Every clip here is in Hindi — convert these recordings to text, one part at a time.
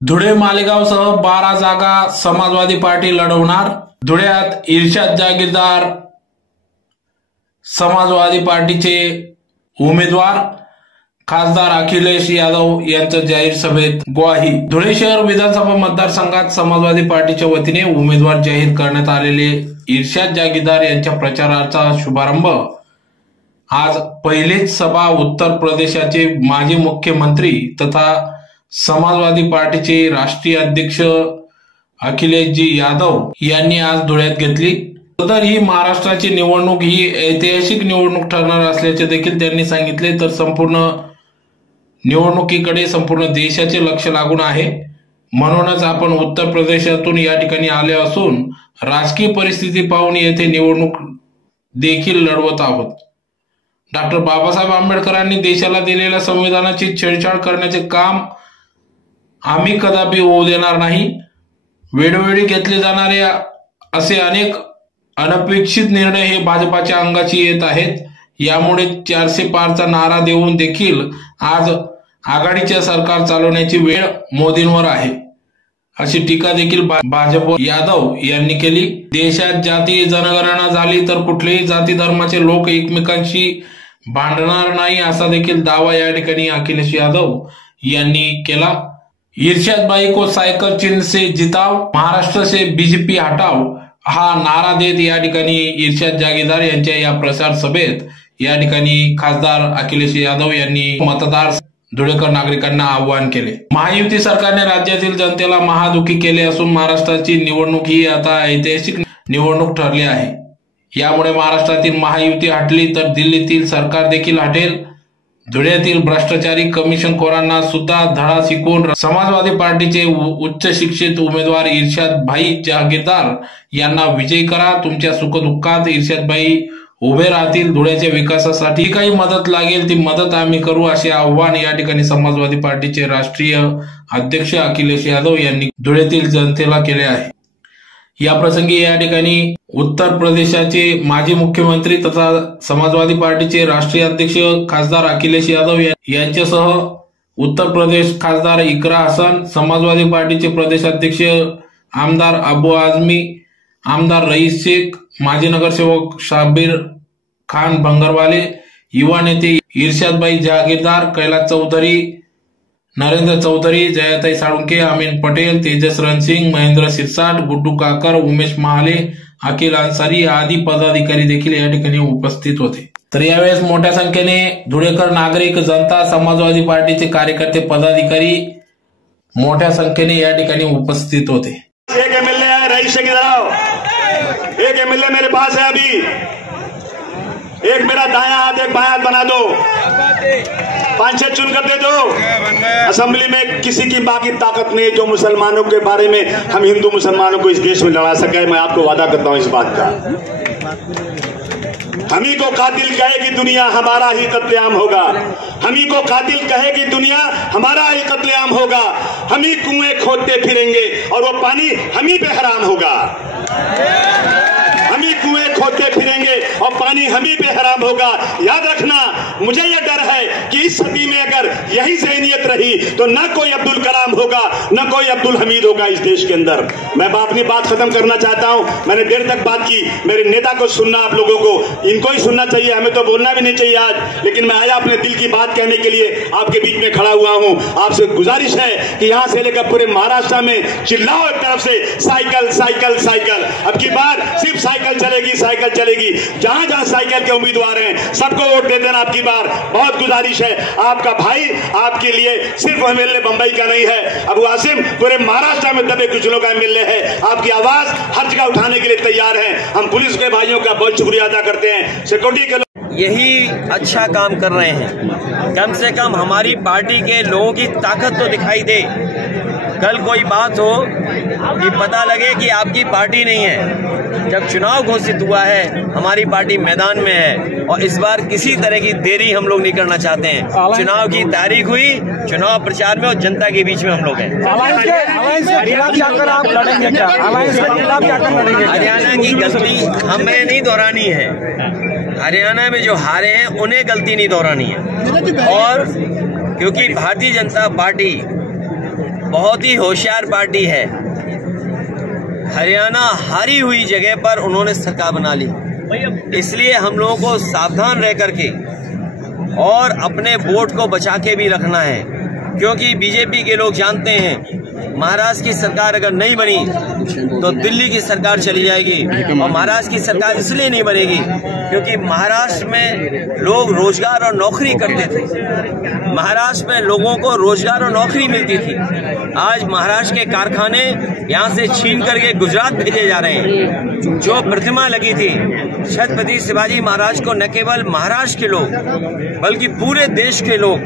धुळे मालेगावसह 12 जागा समाजवादी पार्टी लढवणार। धुळ्यात इर्शाद जागीरदार समाजवादी पार्टीचे उमेदवार खासदार अखिलेश यादव यांच्या जाहीर सभेत ग्वाही। धुळे शहर विधानसभा मतदारसंघात समाजवादी पार्टीच्या वतीने उमेदवार जाहीर करण्यात आलेले इर्शाद जागीरदार यांच्या प्रचाराचा शुभारंभ आज पहिलीच सभा उत्तर प्रदेशाचे माजी मुख्यमंत्री तथा समाजवादी पार्टीचे राष्ट्रीय अध्यक्ष अखिलेशजी यादव यांनी आज धुळ्यात घेतली। तर ही महाराष्ट्राची निवडणूक ही ऐतिहासिक निवडणूक ठरणार असल्याचे देखील त्यांनी सांगितले। तर संपूर्ण निवडणुकीकडे संपूर्ण देशाचे लक्ष लागून आहे, म्हणूनच आपण उत्तर प्रदेशातून या ठिकाणी आले असून राजकीय परिस्थिती पाहून येथे निवडणूक देखील लढवत आहोत। डॉक्टर बाबासाहेब आंबेडकरांनी देशाला दिलेल्या संविधानाची छेडछाड करण्याचे काम आम्ही कदापि होऊ देणार नाही। वेळोवेळी घेतले जाणारे असे अनेक अनपेक्षित निर्णय हे भाजपाच्या अंगाची येत आहेत। यामुळे 400 पारचा नारा देऊन देखील आज आघाडीचे सरकार चालवण्याची वेळ मोदींवर आहे, अशी टीका देखील भाजप यादव यांनी केली। देशात जातीय जनगणना झाली तर कुठलेही जाती धर्माचे लोक एकमेकांशी भांडणार नाही, असा देखील दावा या ठिकाणी अखिलेश यादव यांनी केला। इर्शाद भाई को साइकिल चिन्ह से जिताओ, महाराष्ट्र से बीजेपी हटाओ हा नारा देत या ठिकाणी इर्शाद जागीरदार यांच्या या प्रचार सभेत या ठिकाणी खासदार अखिलेश यादव यांनी मतदार धुळेकर नागरिकांना आवाहन केले। महायुती सरकारने राज्यातील जनतेला महादुखी केले असून महाराष्ट्राची निवडणूक ही आता ऐतिहासिक निवडणूक ठरली आहे। यामुळे महाराष्ट्रातील महायुती हटली तर दिल्लीतील सरकार देखील हटेल। धुळ्यातील भ्रष्टाचारी कमिशनखोरांना सुद्धा धडा शिकवून समाजवादी पार्टीचे उच्च शिक्षित उमेदवार इर्शाद भाई जागीरदार यांना विजयी करा। तुमच्या सुखदुःखात इर्शाद भाई उभे राहतील। धुळ्याच्या विकासासाठी काही मदत लागेल ती मदत आम्ही करू, असे आव्हान या ठिकाणी समाजवादी पार्टीचे राष्ट्रीय अध्यक्ष अखिलेश यादव यांनी धुळ्यातील जनतेला केले आहे। या प्रसंगी या ठिकाणी उत्तर प्रदेशाचे माजी मुख्यमंत्री तथा समाजवादी पार्टीचे राष्ट्रीय अध्यक्ष खासदार अखिलेश यादव यांच्यासह उत्तर प्रदेश खासदार इकरा हसन, समाजवादी पार्टीचे प्रदेशाध्यक्ष आमदार अबू आझमी, आमदार रईस शेख, माजी नगरसेवक शाबिर खान भंगरवाले, युवा नेते इर्शाद भाई जागीरदार, कैलाश चौधरी, नरेंद्र चौधरी, जयाताई साळुंके, अमीन पटेल, तेजस रणसिंग, महेंद्र सिरसाट, गुड्डू काकर, उमेश महाले, अखिल अन्सारी आदी पदाधिकारी देखील या ठिकाणी उपस्थित होते। तर यावेळेस मोठ्या संख्येने धुळेकर नागरिक, जनता, समाजवादी पार्टीचे कार्यकर्ते, पदाधिकारी मोठ्या संख्येने या ठिकाणी उपस्थित होते। एक एमएलए है रईस शेख, एक एमएलए मेरे पास है अभी, एक मेरा दायां हाथ एक बायां हाथ बना दो, 5-6 चुन कर दे दो। असेंबली में किसी की बाकी ताकत नहीं जो मुसलमानों के बारे में हम हिंदू मुसलमानों को इस देश में लड़ा सके। मैं आपको वादा करता हूं इस बात का। हम ही को कातिल कहेगी दुनिया, हमारा ही कत्लेआम होगा। हम ही को कातिल कहेगी दुनिया, हमारा ही कत्लेआम होगा। हम ही कुएं खोदते फिरेंगे और वो पानी हम ही पे हराम होगा। हम ही कुएं खोदते फिरेंगे और पानी हम ही पे हराम होगा। याद रखना, मुझे यह डर है कि इस सदी में अगर यही ज़हनियत रही तो न कोई अब्दुल कलाम होगा, न कोई अब्दुल हमीद होगा इस देश के अंदर। मैं अपनी बात खत्म करना चाहता हूं। मैंने देर तक बात की, मेरे नेता को सुनना, आप लोगों को इनको ही सुनना चाहिए, हमें तो बोलना भी नहीं चाहिए आज। लेकिन मैं आया अपने दिल की बात कहने के लिए आपके बीच में खड़ा हुआ हूं। आपसे गुजारिश है कि यहां से लेकर पूरे महाराष्ट्र में चिल्लाओ एक तरफ से साइकिल साइकिल साइकिल। अब की बार सिर्फ साइकिल चलेगी, साइकिल चलेगी। जहां जहां साइकिल के उम्मीदवार हैं सबको वोट दे देना। आपकी बार बहुत गुजारिश है, आपका भाई आपके लिए सिर्फ एमएलए बंबई का नहीं है, अबू आसिम पूरे महाराष्ट्र में दबे कुचलों का एमएलए है। आपकी आवाज हर जगह उठाने के लिए तैयार है। हम पुलिस के भाइयों का बहुत शुक्रिया अदा करते हैं, सिक्योरिटी के यही अच्छा काम कर रहे हैं। कम से कम हमारी पार्टी के लोगों की ताकत तो दिखाई दे। कल कोई बात हो कि पता लगे कि आपकी पार्टी नहीं है। जब चुनाव घोषित हुआ है हमारी पार्टी मैदान में है और इस बार किसी तरह की देरी हम लोग नहीं करना चाहते हैं। चुनाव की तारीख हुई, चुनाव प्रचार में और जनता के बीच में हम लोग हैं। हरियाणा की गलती हमें नहीं दोहरानी है। हरियाणा में जो हारे हैं उन्हें गलती नहीं दोहरानी है। और क्योंकि भारतीय जनता पार्टी बहुत ही होशियार पार्टी है। हरियाणा हारी हुई जगह पर उन्होंने सरकार बना ली, इसलिए हम लोगों को सावधान रह करके और अपने वोट को बचा के भी रखना है, क्योंकि बीजेपी के लोग जानते हैं महाराष्ट्र की सरकार अगर नहीं बनी तो दिल्ली की सरकार चली जाएगी। और महाराष्ट्र की सरकार इसलिए नहीं बनेगी क्योंकि महाराष्ट्र में लोग रोजगार और नौकरी करते थे, महाराष्ट्र में लोगों को रोजगार और नौकरी मिलती थी। आज महाराष्ट्र के कारखाने यहाँ से छीन करके गुजरात भेजे जा रहे हैं। जो प्रतिमा लगी थी छत्रपति शिवाजी महाराज को न केवल महाराष्ट्र के लोग बल्कि पूरे देश के लोग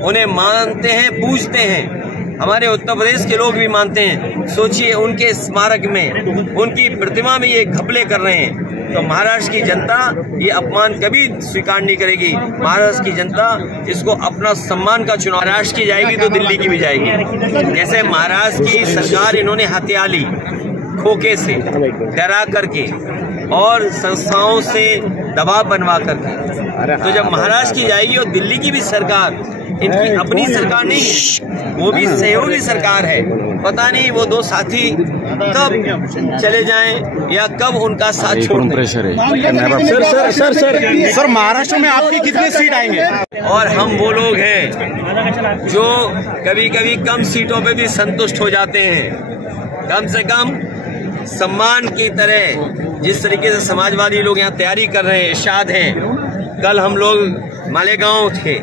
उन्हें मानते हैं, पूजते हैं। हमारे उत्तर प्रदेश के लोग भी मानते हैं। सोचिए, उनके स्मारक में, उनकी प्रतिमा में ये घपले कर रहे हैं, तो महाराष्ट्र की जनता ये अपमान कभी स्वीकार नहीं करेगी। महाराष्ट्र की जनता इसको अपना सम्मान का चुनाव, महाराष्ट्र की जाएगी तो दिल्ली की भी जाएगी। जैसे महाराष्ट्र की सरकार इन्होंने हत्या ली खोखे से, डरा करके और संस्थाओं से दबाव बनवा करके, तो जब महाराष्ट्र की जाएगी और दिल्ली की भी सरकार, इनकी अपनी सरकार नहीं, वो भी सहयोगी सरकार है। पता नहीं वो दो साथी कब चले जाएं या कब उनका साथ छोड़ दें। सर महाराष्ट्र में आपकी कितनी सीट आएंगे? और हम वो लोग हैं जो कभी कभी कम सीटों पे भी संतुष्ट हो जाते हैं। कम से कम सम्मान की तरह जिस तरीके से समाजवादी लोग यहाँ तैयारी कर रहे हैं, इरशाद हैं। कल हम लोग मालेगांव थे,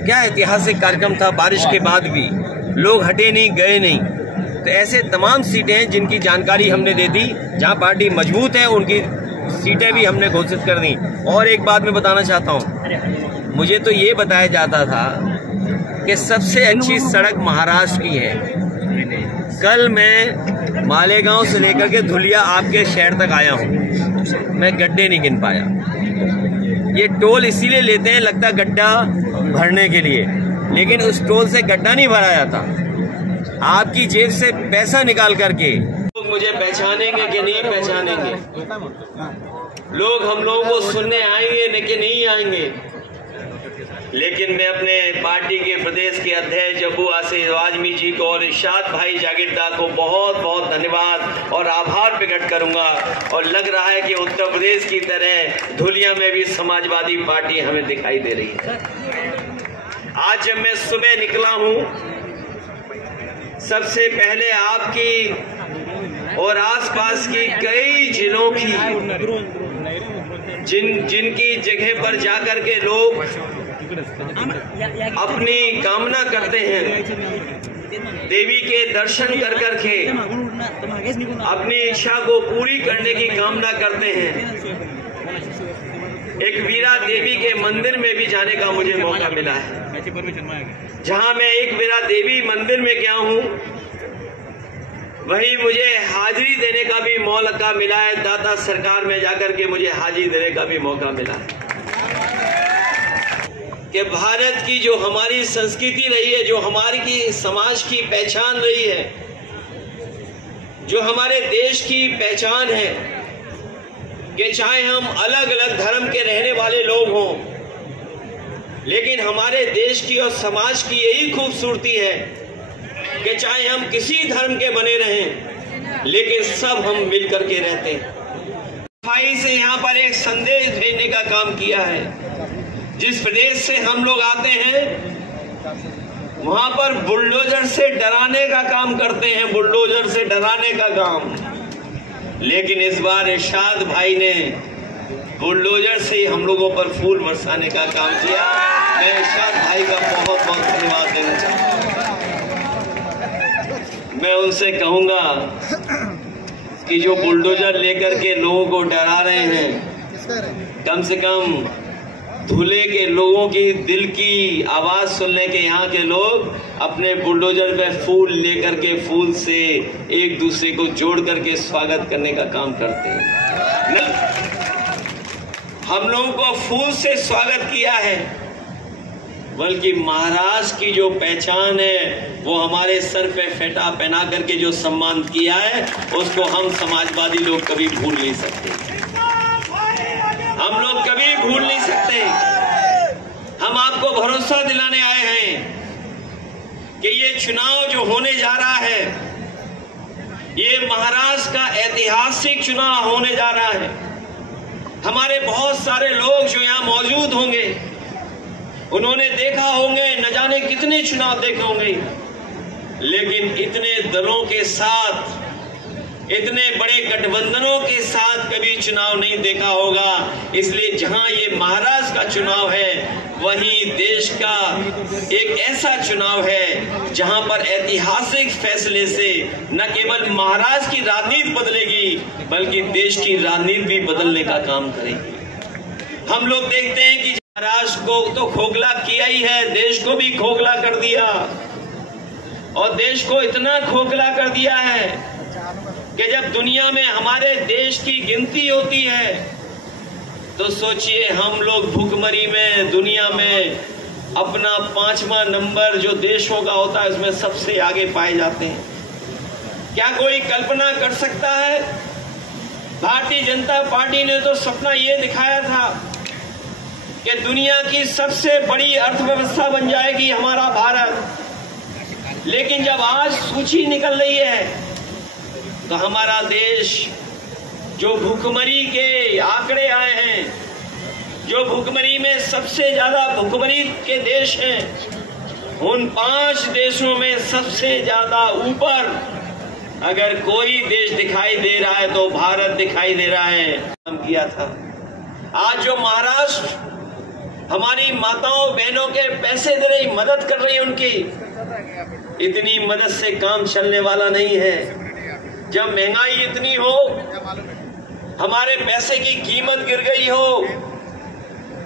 क्या ऐतिहासिक कार्यक्रम था, बारिश के बाद भी लोग हटे नहीं, गए नहीं। तो ऐसे तमाम सीटें हैं जिनकी जानकारी हमने दे दी। जहां पार्टी मजबूत है उनकी सीटें भी हमने घोषित कर दी। और एक बात मैं बताना चाहता हूं, मुझे तो ये बताया जाता था कि सबसे अच्छी सड़क महाराष्ट्र की है। कल मैं मालेगांव से लेकर के धुलिया आपके शहर तक आया हूं, मैं गड्ढे नहीं गिन पाया। ये टोल इसीलिए लेते हैं, लगता गड्ढा भरने के लिए, लेकिन उस टोल से गड्ढा नहीं भरा जाता। आपकी जेब से पैसा निकाल करके लोग मुझे पहचानेंगे कि नहीं पहचानेंगे, लोग हम लोगों को सुनने आएंगे कि नहीं आएंगे। लेकिन मैं अपने पार्टी के प्रदेश के अध्यक्ष अबू आसिफ आजमी जी को और इरशाद भाई जागीरदार को बहुत बहुत धन्यवाद और आभार प्रकट करूंगा। और लग रहा है कि उत्तर प्रदेश की तरह धुलिया में भी समाजवादी पार्टी हमें दिखाई दे रही है। आज जब मैं सुबह निकला हूं, सबसे पहले आपकी और आसपास की कई जिलों की जिनकी जगह पर जाकर के लोग अपनी कामना करते हैं, देवी के दर्शन कर करके अपनी इच्छा को पूरी करने की कामना करते हैं। एक वीरा देवी के मंदिर में भी जाने का मुझे मौका मिला है, जहां मैं एक वीरा देवी मंदिर में गया हूं, वहीं मुझे हाजिरी देने का भी मौका मिला है। दाता सरकार में जाकर के मुझे हाजिरी देने का भी मौका मिला है कि भारत की जो हमारी संस्कृति रही है, जो हमारी की समाज की पहचान रही है, जो हमारे देश की पहचान है, कि चाहे हम अलग अलग धर्म के रहने वाले लोग हों, लेकिन हमारे देश की और समाज की यही खूबसूरती है कि चाहे हम किसी धर्म के बने रहें, लेकिन सब हम मिल करके रहते हैं। सफाई से यहाँ पर एक संदेश भेजने का काम किया है। जिस प्रदेश से हम लोग आते हैं वहां पर बुलडोजर से डराने का काम करते हैं, बुलडोजर से डराने का काम। लेकिन इस बार इरशाद भाई ने बुलडोजर से ही हम लोगों पर फूल बरसाने का काम किया। मैं इरशाद भाई का बहुत बहुत धन्यवाद देना चाहता हूँ। मैं उनसे कहूंगा कि जो बुलडोजर लेकर के लोगों को डरा रहे हैं, कम से कम धुले के लोगों की दिल की आवाज सुनने के यहाँ के लोग अपने बुलडोजर पे फूल लेकर के फूल से एक दूसरे को जोड़ करके स्वागत करने का काम करते हैं। हम लोगों को फूल से स्वागत किया है, बल्कि महाराष्ट्र की जो पहचान है वो हमारे सर पे फेटा पहना करके जो सम्मान किया है, उसको हम समाजवादी लोग कभी भूल नहीं सकते। हम लोग कभी भूल नहीं सकते। हम आपको भरोसा दिलाने आए हैं कि ये चुनाव जो होने जा रहा है, ये महाराष्ट्र का ऐतिहासिक चुनाव होने जा रहा है। हमारे बहुत सारे लोग जो यहाँ मौजूद होंगे, उन्होंने देखा होंगे, न जाने कितने चुनाव देखे होंगे, लेकिन इतने दलों के साथ, इतने बड़े गठबंधनों के साथ कभी चुनाव नहीं देखा होगा। इसलिए जहां ये महाराष्ट्र का चुनाव है, वहीं देश का एक ऐसा चुनाव है जहां पर ऐतिहासिक फैसले से न केवल महाराष्ट्र की राजनीति बदलेगी, बल्कि देश की राजनीति भी बदलने का काम करेगी। हम लोग देखते हैं कि महाराष्ट्र को तो खोखला किया ही है, देश को भी खोखला कर दिया, और देश को इतना खोखला कर दिया है कि जब दुनिया में हमारे देश की गिनती होती है, तो सोचिए हम लोग भुखमरी में दुनिया में अपना 5वां नंबर जो देशों का होता है उसमें सबसे आगे पाए जाते हैं। क्या कोई कल्पना कर सकता है? भारतीय जनता पार्टी ने तो सपना ये दिखाया था कि दुनिया की सबसे बड़ी अर्थव्यवस्था बन जाएगी हमारा भारत, लेकिन जब आज सूची निकल रही है तो हमारा देश, जो भुखमरी के आंकड़े आए हैं, जो भुखमरी में सबसे ज्यादा भुखमरी के देश हैं, उन 5 देशों में सबसे ज्यादा ऊपर अगर कोई देश दिखाई दे रहा है तो भारत दिखाई दे रहा है। काम किया था। आज जो महाराष्ट्र हमारी माताओं बहनों के पैसे दे रही, मदद कर रही है, उनकी इतनी मदद से काम चलने वाला नहीं है। जब महंगाई इतनी हो, हमारे पैसे की कीमत गिर गई हो,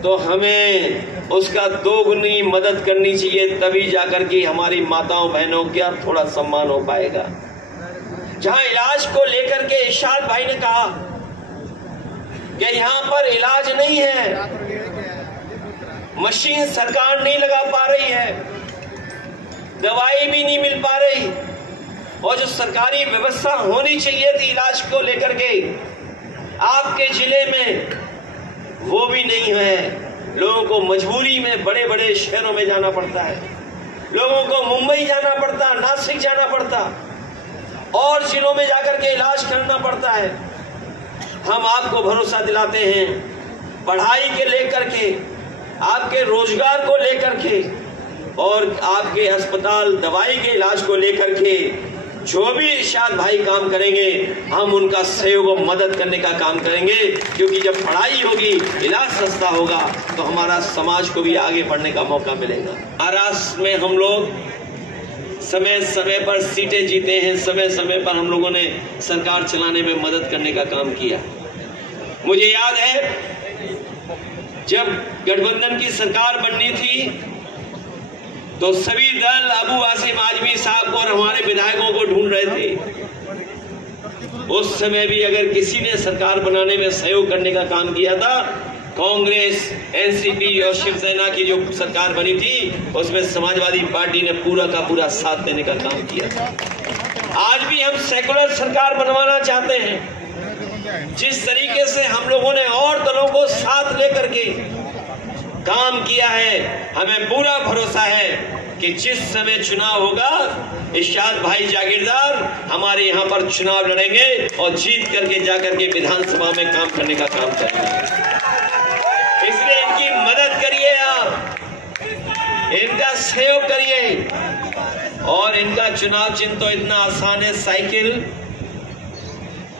तो हमें उसका 2 गुनी मदद करनी चाहिए, तभी जाकर के हमारी माताओं बहनों का थोड़ा सम्मान हो पाएगा। जहां इलाज को लेकर के इरशाद भाई ने कहा कि यहां पर इलाज नहीं है, मशीन सरकार नहीं लगा पा रही है, दवाई भी नहीं मिल पा रही, और जो सरकारी व्यवस्था होनी चाहिए थी इलाज को लेकर के आपके जिले में, वो भी नहीं है। लोगों को मजबूरी में बड़े बड़े शहरों में जाना पड़ता है, लोगों को मुंबई जाना पड़ता, नासिक जाना पड़ता, और जिलों में जाकर के इलाज करना पड़ता है। हम आपको भरोसा दिलाते हैं, पढ़ाई के लेकर के, आपके रोजगार को लेकर के, और आपके अस्पताल दवाई के इलाज को लेकर के जो भी इरशाद भाई काम करेंगे, हम उनका सहयोग और मदद करने का काम करेंगे, क्योंकि जब पढ़ाई होगी, इलाज सस्ता होगा, तो हमारा समाज को भी आगे बढ़ने का मौका मिलेगा। महाराष्ट्र में हम लोग समय समय पर सीटें जीते हैं, समय समय पर हम लोगों ने सरकार चलाने में मदद करने का काम किया। मुझे याद है जब गठबंधन की सरकार बननी थी, तो सभी दल अबू आसिम आजमी साहब को और हमारे विधायकों को ढूंढ रहे थे। उस समय भी अगर किसी ने सरकार बनाने में सहयोग करने का काम किया था, कांग्रेस, एनसीपी और शिवसेना की जो सरकार बनी थी, उसमें समाजवादी पार्टी ने पूरा का पूरा साथ देने का काम किया था। आज भी हम सेकुलर सरकार बनवाना चाहते हैं। जिस तरीके से हम लोगों ने और दलों को साथ लेकर के काम किया है, हमें पूरा भरोसा है कि जिस समय चुनाव होगा, इरशाद भाई जागीरदार हमारे यहाँ पर चुनाव लड़ेंगे और जीत करके जाकर के विधानसभा में काम करने का काम करेंगे। इसलिए इनकी मदद करिए, आप इनका सहयोग करिए, और इनका चुनाव चिन्ह तो इतना आसान है, साइकिल।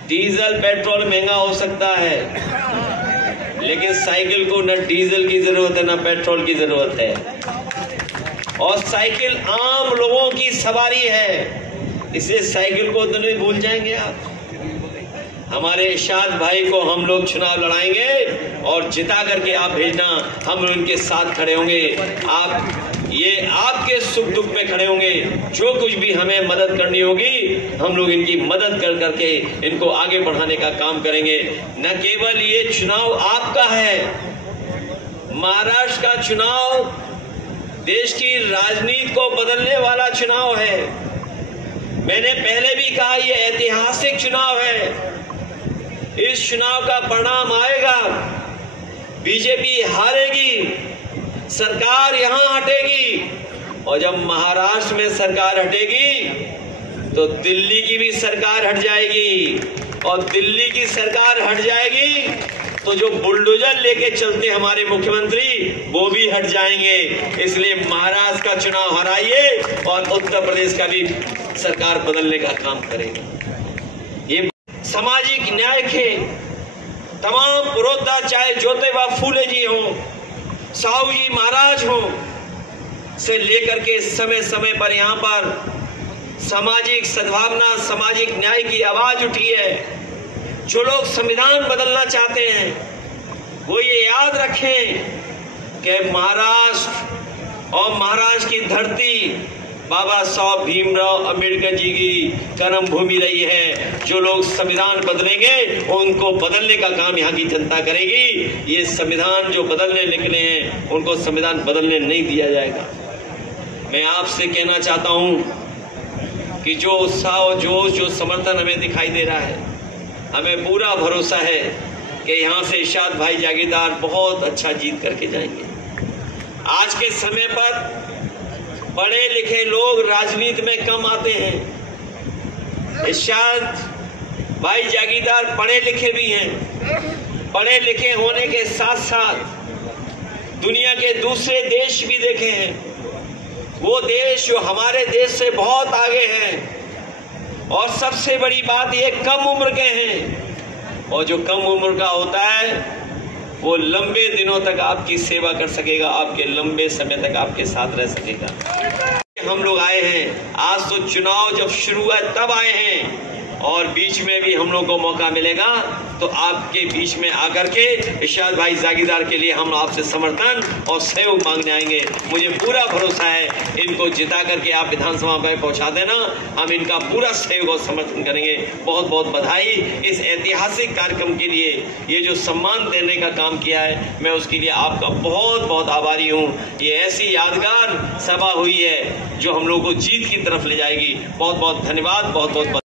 डीजल पेट्रोल महंगा हो सकता है, लेकिन साइकिल को न डीजल की जरूरत है न पेट्रोल की जरूरत है, और साइकिल आम लोगों की सवारी है, इसलिए साइकिल को तो नहीं भूल जाएंगे आप। हमारे इरशाद भाई को हम लोग चुनाव लड़ाएंगे और जिता करके आप भेजना, हम उनके साथ खड़े होंगे, आप ये आपके सुख दुख में खड़े होंगे। जो कुछ भी हमें मदद करनी होगी, हम लोग इनकी मदद कर करके इनको आगे बढ़ाने का काम करेंगे। न केवल ये चुनाव आपका है, महाराष्ट्र का चुनाव देश की राजनीति को बदलने वाला चुनाव है। मैंने पहले भी कहा, यह ऐतिहासिक चुनाव है। इस चुनाव का परिणाम आएगा, बीजेपी हारेगी, सरकार यहां हटेगी, और जब महाराष्ट्र में सरकार हटेगी तो दिल्ली की भी सरकार हट जाएगी, और दिल्ली की सरकार हट जाएगी तो जो बुलडोजर लेके चलते हमारे मुख्यमंत्री वो भी हट जाएंगे। इसलिए महाराष्ट्र का चुनाव हराइए और उत्तर प्रदेश का भी सरकार बदलने का काम करेगा। ये सामाजिक न्याय के तमाम पुरोधा, चाहे ज्योतिबा फूले जी हों, साहू जी महाराज हों, से लेकर के समय समय पर यहाँ पर सामाजिक सद्भावना, सामाजिक न्याय की आवाज उठी है। जो लोग संविधान बदलना चाहते हैं वो ये याद रखें कि महाराष्ट्र और महाराष्ट्र की धरती बाबा साहब भीमराव अंबेडकर जी की कर्म भूमि रही है। जो लोग संविधान बदलेंगे उनको बदलने का काम यहाँ की जनता करेगी। ये संविधान जो बदलने निकले हैं उनको संविधान बदलने नहीं दिया जाएगा। मैं आपसे कहना चाहता हूं कि जो उत्साह और जोश, जो समर्थन हमें दिखाई दे रहा है, हमें पूरा भरोसा है कि यहाँ से इरशाद भाई जागीरदार बहुत अच्छा जीत करके जाएंगे। आज के समय पर पढ़े लिखे लोग राजनीति में कम आते हैं। इरशाद भाई जागीरदार पढ़े लिखे भी हैं। पढ़े लिखे होने के साथ साथ दुनिया के दूसरे देश भी देखे हैं। वो देश जो हमारे देश से बहुत आगे हैं, और सबसे बड़ी बात ये कम उम्र के हैं। और जो कम उम्र का होता है वो लंबे दिनों तक आपकी सेवा कर सकेगा, आपके लंबे समय तक आपके साथ रह सकेगा। हम लोग आए हैं, आज तो चुनाव जब शुरू हुआ तब आए हैं, और बीच में भी हम लोग को मौका मिलेगा तो आपके बीच में आकर के इरशाद भाई जागीरदार के लिए हम आपसे समर्थन और सहयोग मांगने आएंगे। मुझे पूरा भरोसा है इनको जिता करके आप विधानसभा में पहुंचा देना, हम इनका पूरा सहयोग और समर्थन करेंगे। बहुत बहुत बधाई इस ऐतिहासिक कार्यक्रम के लिए। ये जो सम्मान देने का काम किया है मैं उसके लिए आपका बहुत बहुत आभारी हूँ। ये ऐसी यादगार सभा हुई है जो हम लोग को जीत की तरफ ले जाएगी। बहुत बहुत धन्यवाद, बहुत बहुत